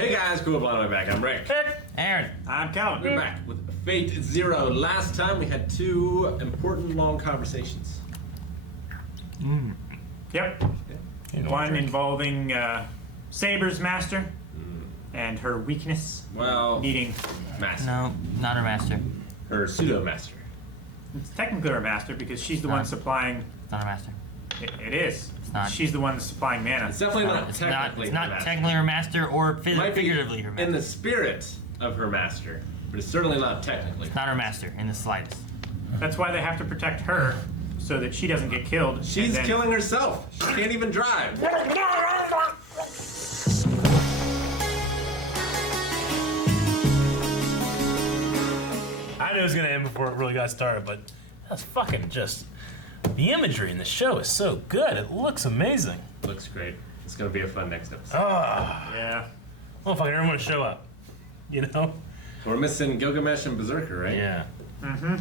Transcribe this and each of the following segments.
Hey guys, cool blind way back. I'm Rick. Aaron. I'm Calvin. We're back with Fate Zero. Last time we had two important long conversations. Yep. One involving Saber's master and her weakness. Well, Needing. master. No, not her master. Her pseudo master. It's technically her master because she's the one supplying. It's not her master. It is. It's not. She's the one that's supplying mana. It's definitely not It's technically not her master. technically her master or It might be figuratively her master. in the spirit of her master, but it's certainly not technically. It's not her master in the slightest. That's why they have to protect her so that she doesn't get killed. She's and then- killing herself. She can't even drive. I knew it was gonna end before it really got started, but that's fucking just the imagery in the show is so good. It looks amazing. Looks great. It's gonna be a fun next episode. Yeah. Well, fucking everyone to show up. You know? We're missing Gilgamesh and Berserker, right? Yeah. Mm-hmm.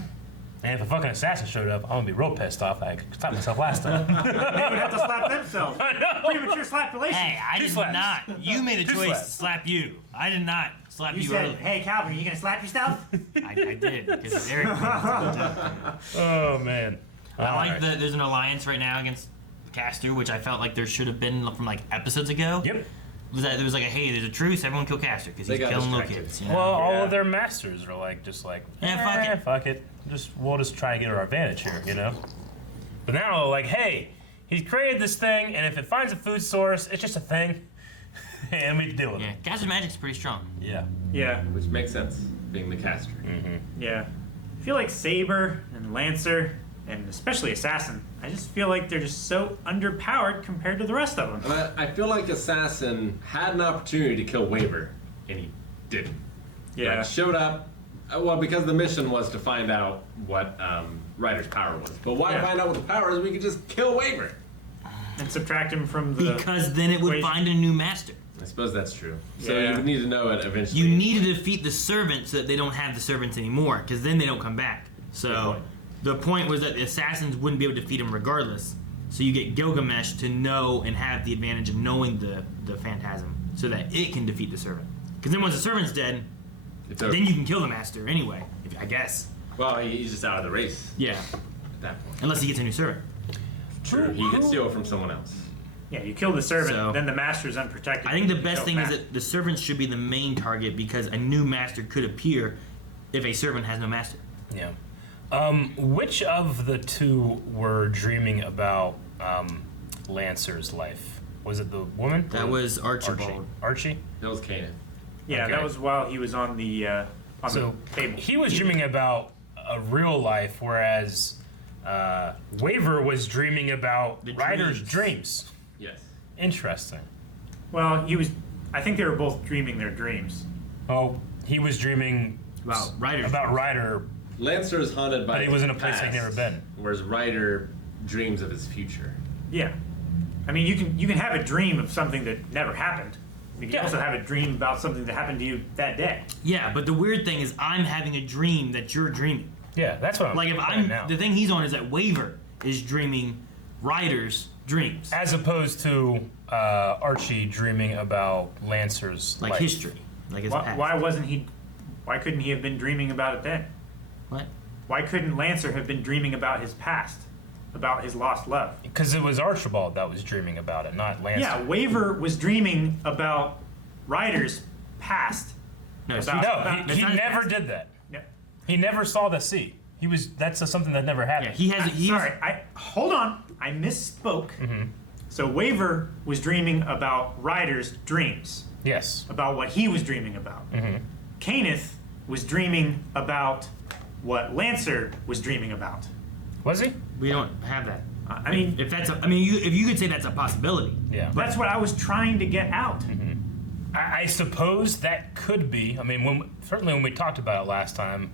And if a fucking assassin showed up, I'm gonna be real pissed off. I slapped myself last time. They would have to slap themselves. I know. Premature slapulation. Hey, I Two did slaps. not. You made a Two choice slaps. to slap you. I did not slap You you said, early. "Hey, Calvin, are you gonna slap yourself?" I did because Eric. Oh man. I like that there's an alliance right now against Caster, which I felt like there should have been from like episodes ago. Yep. Was that there was like a hey, there's a truce, everyone kill Caster because They he's got killing little distracted. kids. You know? Well, all Yeah. of their masters are like, just like, Yeah, fuck it. We'll just try to get our advantage here, you know? But now, like, hey, he's created this thing, and if it finds a food source, it's just a thing, and we have to deal with Yeah, it. Caster's magic's pretty strong. Yeah. Yeah. Which makes sense, being the caster. Yeah. I feel like Saber and Lancer, and especially Assassin, I just feel like they're just so underpowered compared to the rest of them. And I feel like Assassin had an opportunity to kill Waver, and he didn't. Yeah. Like, showed up, well, because the mission was to find out what Ryder's power was. But why Yeah. find out what the power is? We could just kill Waver. And subtract him from the. Because then it would equation. find a new master. I suppose that's true. So Yeah. you would need to know it eventually. You need to defeat the servants so that they don't have the servants anymore, because then they don't come back. Good So point. the point was that the assassins wouldn't be able to defeat him regardless. So you get Gilgamesh to know and have the advantage of knowing the phantasm, so that it can defeat the servant. Because then once the servant's dead, It's over. then you can kill the master anyway. I guess. Well, he's just out of the race Yeah. at that point. Unless he gets a new servant. True. He could steal it from someone else. Yeah, you kill the servant, So- then the master's unprotected. I think the You best kill thing is Master. that the servants should be the main target because a new master could appear if a servant has no master. Yeah. Which of the two were dreaming about Lancer's life? Was it the woman? That was Archibald. Archie? That was Kanan. Yeah, Okay. that was while he was on the So table. he was dreaming about a real life, whereas Waver was dreaming about The Ryder's dreams. dreams. Yes. Interesting. Well, he was. I think they were both dreaming their dreams. Oh, he was dreaming About Ryder. about Ryder, Lancer is haunted by but he was in a his place he'd past, never been. Whereas Ryder dreams of his future. Yeah, I mean, you can have a dream of something that never happened. You can Yeah. also have a dream about something that happened to you that day. Yeah, but the weird thing is I'm having a dream that you're dreaming. Yeah, that's what I'm Like if saying I'm now. the thing he's on is that Waver is dreaming Ryder's dreams. As opposed to Archie dreaming about Lancer's Like life. history. Like his Why, past. why wasn't he? Why couldn't he have been dreaming about it then? What? Why couldn't Lancer have been dreaming about his past, about his lost love? Because it was Archibald that was dreaming about it, not Lancer. Yeah, Waver was dreaming about Ryder's past. No, About- see- No, That's he not his never past. did that. Yeah. He never saw the sea. That's something that never happened. Yeah, he has. He's, Sorry, hold on. I misspoke. So Waver was dreaming about Ryder's dreams, Yes. about what he was dreaming about. Caneth was dreaming about what Lancer was dreaming about. Was he? We don't have that. I mean, If that's, if you could say that's a possibility. Yeah. that's what I was trying to get out. I suppose that could be. I mean, certainly when we talked about it last time,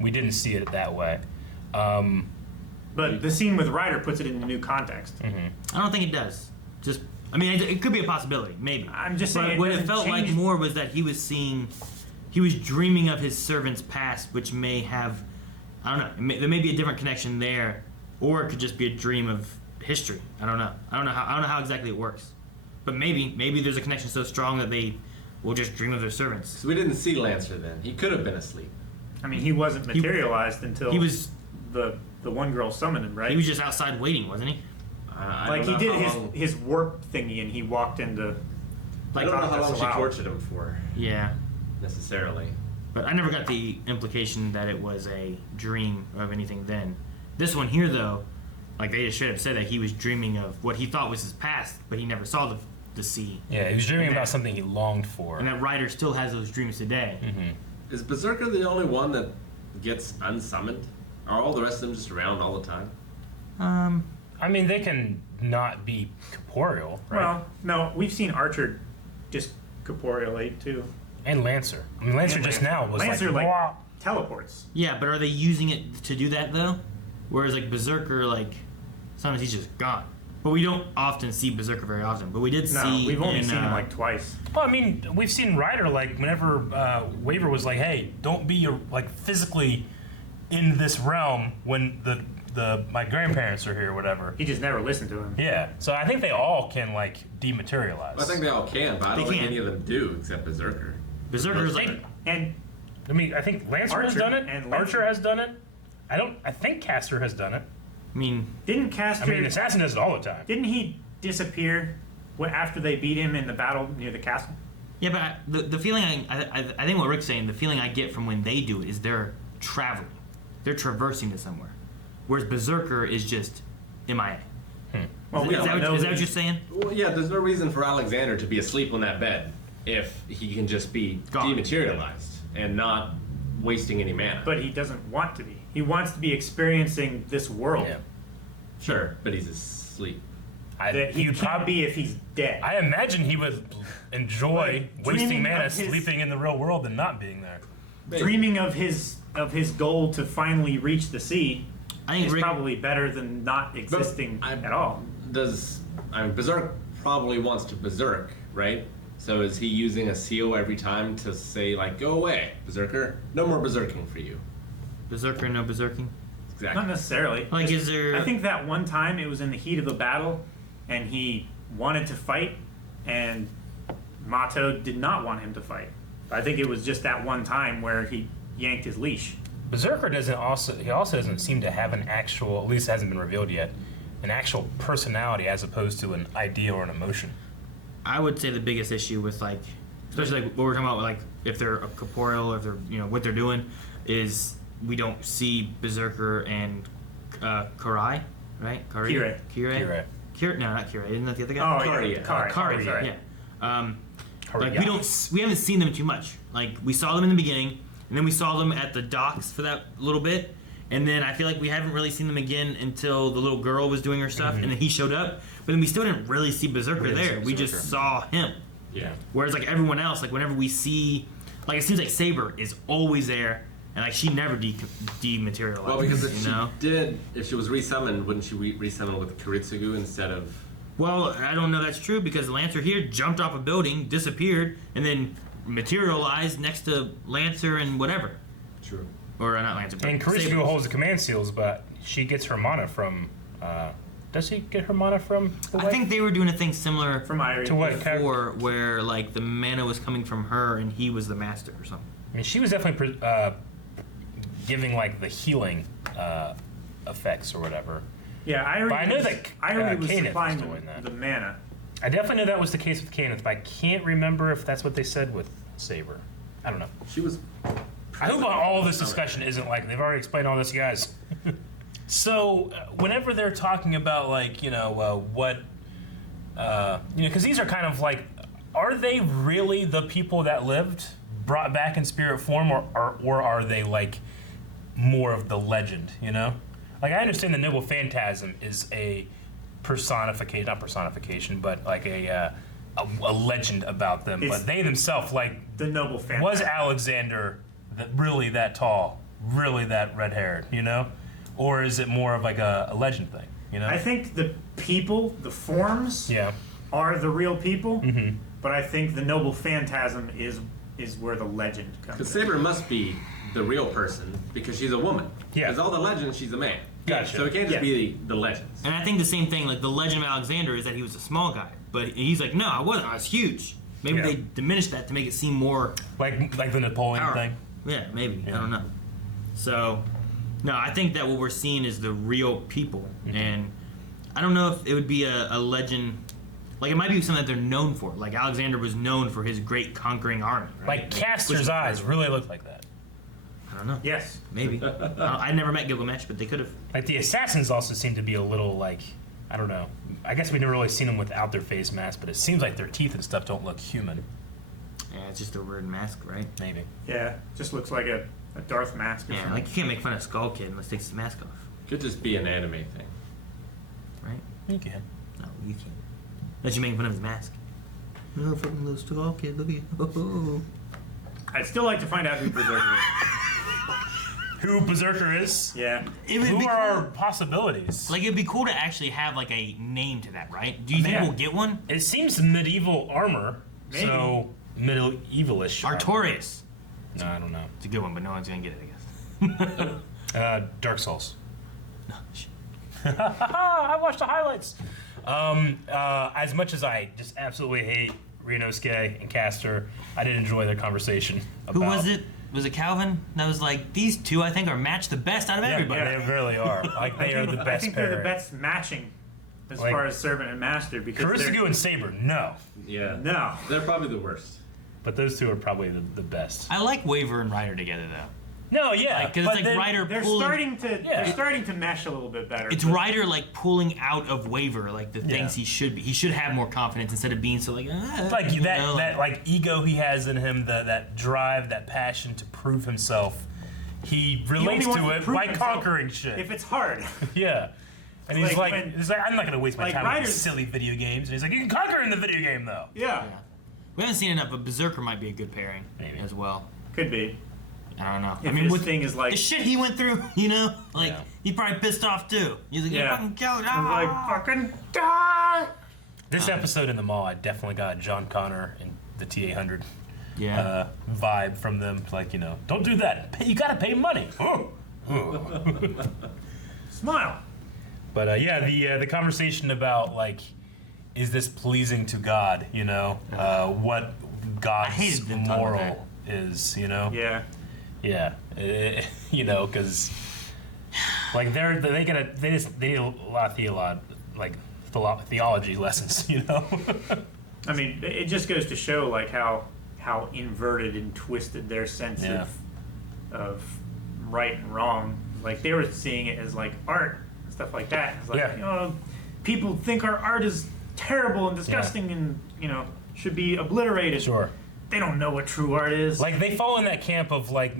we didn't see it that way. But the scene with Ryder puts it in a new context. I don't think it does. Just, I mean, it could be a possibility, maybe. I'm just saying But it what it doesn't felt like change- more was that he was dreaming of his servant's past, which may have, I don't know, there may be a different connection there, or it could just be a dream of history. I don't know. I don't know how exactly it works. But maybe there's a connection so strong that they will just dream of their servants. So we didn't see Lancer then. He could have been asleep. I mean, he wasn't materialized until He was the one girl summoned him, right? he was just outside waiting, wasn't he? I like he don't know did how long- his warp thingy, and he walked into. I don't know how long she allowed. tortured him for, Yeah. necessarily. But I never got the implication that it was a dream of anything then. This one here, though, like they just straight up said that he was dreaming of what he thought was his past, but he never saw the sea. Yeah, he was dreaming about something he longed for. And that Ryder still has those dreams today. Is Berserker the only one that gets unsummoned? Are all the rest of them just around all the time? I mean, they can not be corporeal, right? Well, no, we've seen Archer just corporealate too. And Lancer. I mean, Lancer And just now was Lancer like, "Wah." teleports. Yeah, but are they using it to do that though? Whereas like Berserker, like sometimes he's just gone. But we don't often see Berserker very often. But we did No, see. we've only in, seen him like twice. Well, I mean, we've seen Ryder, like, whenever Waver was like, hey, don't be, like, physically in this realm when my grandparents are here or whatever. He just never listened to him. Yeah, so I think they all can, like, dematerialize. I think they all can, but I don't They think can. any of them do except Berserker. Berserker's like. They- And I mean, I think Lancer has Archer done it. and Archer Lancer. has done it. I think Caster has done it. I mean, didn't Caster? I mean, Assassin does it all the time. Didn't he disappear after they beat him in the battle near the castle? yeah, but the feeling I think what Rick's saying, the feeling I get from when they do it is they're traveling, they're traversing to somewhere, whereas Berserker is just MIA. Well, Is that what that you're saying? Well, yeah, there's no reason for Alexander to be asleep on that bed if he can just be Gone. dematerialized and not wasting any mana. But he doesn't want to be. He wants to be experiencing this world. Yeah. Sure, but he's asleep. That he would can't be if he's dead. I imagine he would enjoy Like, wasting dreaming mana of his- sleeping in the real world and not being there. Dreaming of his goal to finally reach the sea I think is Rick, probably better than not existing at all. Berserk probably wants to berserk, right? So is he using a seal every time to say, like, go away, Berserker? No more berserking for you. Berserker, no berserking. Exactly. Not necessarily. Like, Just- is there? I think that one time it was in the heat of a battle, and he wanted to fight, and Mato did not want him to fight. I think it was just that one time where he yanked his leash. Berserker he also doesn't seem to have an actual, at least hasn't been revealed yet, an actual personality as opposed to an idea or an emotion. I would say the biggest issue with like, especially like what we're talking about, like if they're a corporeal, if they're what they're doing, is we don't see Berserker and Karai, right? Kirei. No, not Kirei. Isn't that the other guy? Oh, Kari, yeah. Kari. Kari, Sorry. yeah. Like Kari. we haven't seen them too much. Like we saw them in the beginning, and then we saw them at the docks for that little bit, and then I feel like we haven't really seen them again until the little girl was doing her stuff, and then he showed up. But then we still didn't really see Berserker We didn't there. see We just Berserker. saw him. Yeah. Whereas like everyone else, like whenever we see, like it seems like Saber is always there, and like she never dematerializes. Well, because if you she know. did, if she was resummoned, wouldn't she resummon with Kiritsugu instead of... Well, I don't know that's true because Lancer here jumped off a building, disappeared, and then materialized next to Lancer and whatever. True. Or not Lancer, but And Saber. Kiritsugu holds the command seals, but she gets her mana from. Does he get her mana from? The I wife? think they were doing a thing similar From Irie. To what? before, where like the mana was coming from her and he was the master or something. I mean, she was definitely giving like the healing effects or whatever. Yeah, Irie. But I know was, that, Irie was Kenneth supplying was doing that. the mana. I definitely know that was the case with Kenneth, but I can't remember if that's what they said with Saber. I don't know. She was... I hope all this discussion isn't like they've already explained all this, guys. So whenever they're talking about like what because these are kind of like, are they really the people that lived brought back in spirit form, or are they like more of the legend? Like I understand the noble phantasm is a personification, not personification, but like a legend about them. It's But they themselves, like, The noble family. was Alexander really that tall, really that red-haired, Or is it more of like a legend thing, I think the people, the forms, Yeah. are the real people. Mm-hmm. But I think the noble phantasm is where the legend comes. Because in. Saber must be the real person because she's a woman. Yeah. Because all the legends, she's a man. Gotcha. So it can't just Yeah. be the legends. And I think the same thing, like the legend of Alexander is that he was a small guy, but he's like, no, I wasn't. I was huge. Maybe Yeah. they diminished that to make it seem more like the Napoleon powerful. thing. Yeah, maybe. Yeah. I don't know. So, no, I think that what we're seeing is the real people, and I don't know if it would be a legend. Like, it might be something that they're known for. Like, Alexander was known for his great conquering army, right? Like Castor's eyes really look like that. I don't know. Yes. Maybe. I never met Gilgamesh, but they could have. Like the assassins also seem to be a little like, I don't know. I guess we've never really seen them without their face mask, but it seems like their teeth and stuff don't look human. Yeah, it's just a weird mask, right? Maybe. Yeah. Just looks like a Darth mask or Yeah, something. like you can't make fun of Skull Kid unless he takes his mask off, Could just be an anime thing. right? You can. No, you can't. Unless you're making fun of his mask. Oh, fucking little Skull Kid, look at you. Oh. I'd still like to find out who Berserker is. Who Berserker is? Yeah. It would Who be are our cool. possibilities? Like, it'd be cool to actually have, like, a name to that, right? Do you think Yeah. we'll get one? It seems medieval armor, Maybe. so medievalish. armor. Artorias. No, I don't know. It's a good one, but no one's gonna get it, I guess. Dark Souls. No, shit. I watched the highlights. As much as I just absolutely hate Ryunosuke and Castor, I did enjoy their conversation. Who about- was it? Was it Calvin? That was like, these two, I think, are matched the best out of Yeah, everybody. they really are. Like they are the best I think pair. they're the best matching as Like- far as servant and master because Kurisugu and Saber, no, Yeah. No. They're probably the worst. but those two are probably the best. I like Waver and Ryder together, though. No, yeah, Because but it's like then- Ryder They're pulling... starting to mesh a little bit better. It's but- Ryder, like, pulling out of Waver, like, the things Yeah. he should be. He should have more confidence instead of being so, like, like you that know, that like ego he has in him, that drive, that passion to prove himself. He He relates only to wants it prove by himself conquering shit. If it's hard. Yeah. And It's he's like like, when- he's like, I'm not going to waste my like time with Ryder's- these silly video games. And he's like, you can conquer in the video game, though. Yeah. We haven't seen enough, but Berserker might be a good pairing Maybe. as well. Could be. I don't know. If I mean, his with thing is like the shit he went through, you know, like Yeah. he probably pissed off too. He's like, "You Yeah. fucking killed." like Ah! fucking die. This episode in the mall, I definitely got John Connor and the T-800 Yeah. vibe from them. Like, don't do that. You got to pay money. Smile. But yeah, the conversation about like, is this pleasing to God? What God's hated them talking about moral is. Yeah. Yeah, because like they need a lot of theology lessons. I mean, it just goes to show like how inverted and twisted their sense Yeah. of right and wrong. Like they were seeing it as like art and stuff like that. It's like Yeah. People think our art is terrible and disgusting and should be obliterated. Sure. They don't know what true art is. Like they fall in that camp of like,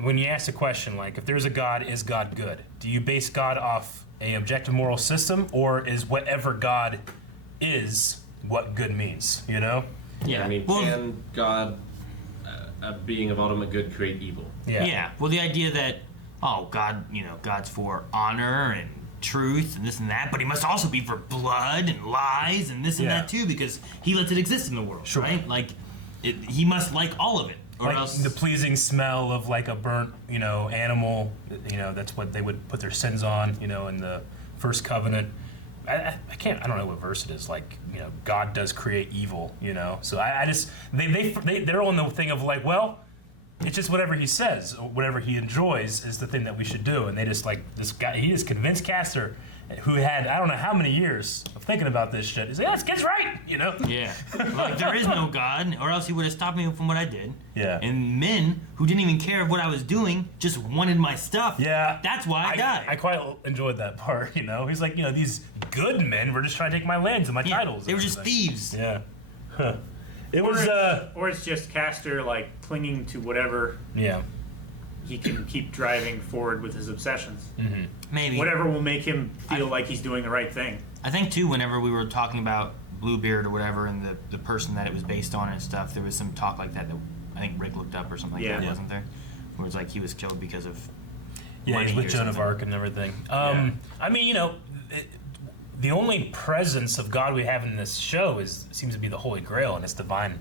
when you ask a question like, if there's a God, is God good? Do you base God off a objective moral system, or is whatever God is what good means? Yeah. I mean, well, can God, a being of ultimate good, create evil? yeah. Well, the idea that God, God's for honor and truth and this and that, but he must also be for blood and lies and this and Yeah. that too, because he lets it exist in the world, Sure. right? Like, he must like all of it, or Like else the pleasing smell of like a burnt, animal. That's what they would put their sins on. In the first covenant. I don't know what verse it is. Like, God does create evil. So I just they're on the thing of like, well, it's just whatever he says, whatever he enjoys is the thing that we should do. And they just like this guy. He just convinced Castor, who had I don't know how many years of thinking about this shit. He's like, yeah, this kid's right. Yeah. Like, there is no God, or else he would have stopped me from what I did. Yeah. And men who didn't even care of what I was doing just wanted my stuff. Yeah. That's why I died. I quite enjoyed that part, He's like, these good men were just trying to take my lands and my Yeah, titles. they were just thieves. Yeah. Huh. It was, or it's just Castor like clinging to whatever yeah. he can keep driving forward with his obsessions. Maybe. Whatever will make him feel like he's doing the right thing. I think, too, whenever we were talking about Bluebeard or whatever and the person that it was based on and stuff, there was some talk like that I think Rick looked up or something like that, Yeah. wasn't there? Where it was like he was killed because of Yeah, money he's with or Joan of something. Arc and everything. Yeah. I mean, the only presence of God we have in this show seems to be the Holy Grail and its divine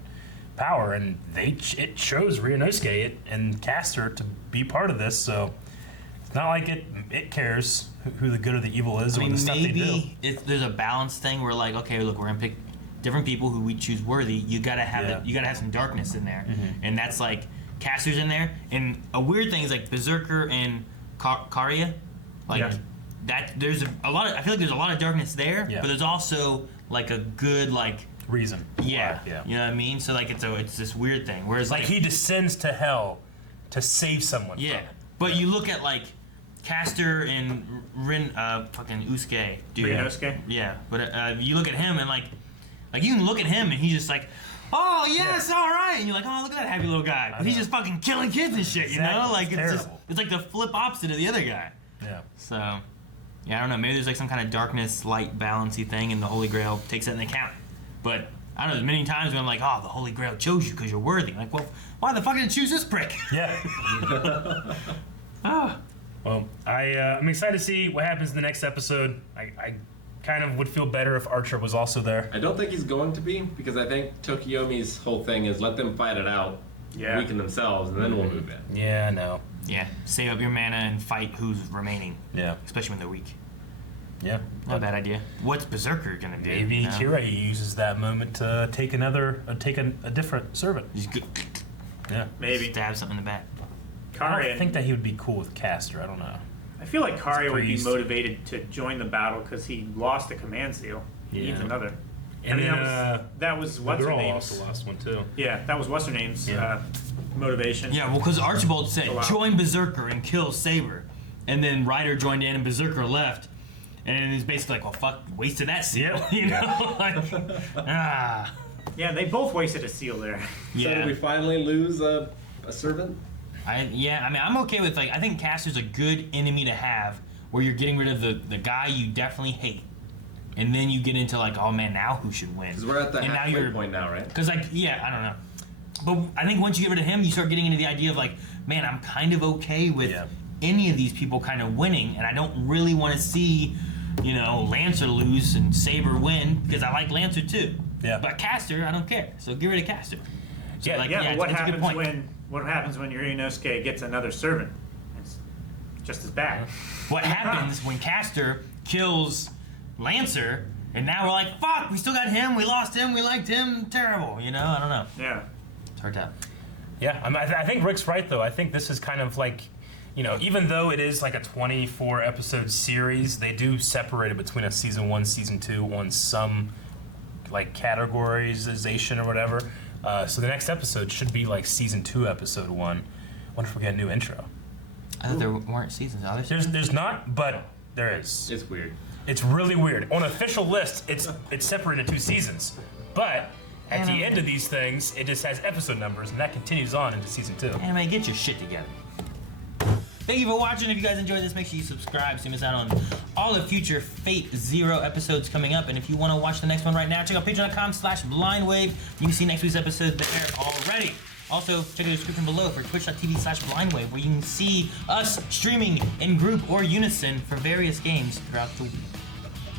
power, and it chose Ryunosuke and Castor to be part of this, so it's not like it cares who the good or the evil is or I mean, the stuff they do. maybe if there's a balance thing where, like, okay, look, we're going to pick different people who we choose worthy, you gotta have it. You gotta have some darkness in there, and that's like Caster's in there. And a weird thing is like Berserker and Karya, like that. There's a lot of. I feel like there's a lot of darkness there, but there's also like a good like reason. Yeah, you know what I mean. So like it's this weird thing. Whereas like he descends to hell to save someone. Yeah, but you look at like Caster and fucking Usuke, dude. Ryunosuke? Yeah, but you look at him and like you can look at him and he's just like, oh yes, all right, and you're like, oh look at that happy little guy, but he's just fucking killing kids and shit, you know? Like it's like the flip opposite of the other guy. Yeah. So, yeah, I don't know. Maybe there's like some kind of darkness, light, balancey thing, and the Holy Grail takes that into account. But I don't know. There's many times when I'm like, oh, the Holy Grail chose you because you're worthy. Like, well, why the fuck did it choose this prick? Yeah. Well, I'm excited to see what happens in the next episode. I kind of would feel better if Archer was also there. I don't think he's going to be, because I think Tokiomi's whole thing is let them fight it out, weaken themselves, and then we'll move in. Yeah, I know. Yeah, save up your mana and fight who's remaining. Yeah. Especially when they're weak. Yeah. Not a bad idea. What's Berserker gonna do? Maybe Kirei uses that moment to take a different servant. Yeah. Maybe. Stab something in the back. I don't think that he would be cool with Caster. I don't know. I feel like Karya would be motivated to join the battle because he lost a command seal. He needs another. And that was what's her name's. Also lost one too. Yeah, that was what's her name's motivation. Yeah, well, because Archibald said join Berserker and kill Saber, and then Ryder joined in and Berserker left, and it's basically like, well, fuck, wasted that seal. You know, like Yeah, they both wasted a seal there. So did we finally lose a servant? I mean, I'm okay with like, I think Caster's a good enemy to have, where you're getting rid of the guy you definitely hate, and then you get into like, oh man, now who should win? Because we're at the halfway point now, right? Because like, yeah, I don't know, but I think once you get rid of him, you start getting into the idea of like, man, I'm kind of okay with any of these people kind of winning, and I don't really want to see, you know, Lancer lose and Saber win, because I like Lancer too. Yeah. But Caster, I don't care. So get rid of Caster. So But what happens when Ryunosuke gets another servant? It's just as bad. What happens when Caster kills Lancer, and now we're like, fuck, we still got him, we lost him, we liked him, terrible, you know? I don't know. Yeah. It's hard to tell. Yeah, I think Rick's right, though. I think this is kind of like, you know, even though it is like a 24-episode series, they do separate it between a season 1, season 2 on some, like, categorization or whatever. So the next episode should be like season 2, episode 1. I wonder if we get a new intro. I thought there weren't seasons. Are there? There's not, but there is. It's weird. It's really weird. On official list, it's separated 2 seasons, but at the end of these things, it just has episode numbers, and that continues on into season 2. Anime, get your shit together. Thank you for watching. If you guys enjoyed this, make sure you subscribe so you miss out on all the future Fate Zero episodes coming up. And if you want to watch the next one right now, check out patreon.com/blindwave. You can see next week's episode there already. Also, check out the description below for twitch.tv/blindwave, where you can see us streaming in group or unison for various games throughout the week.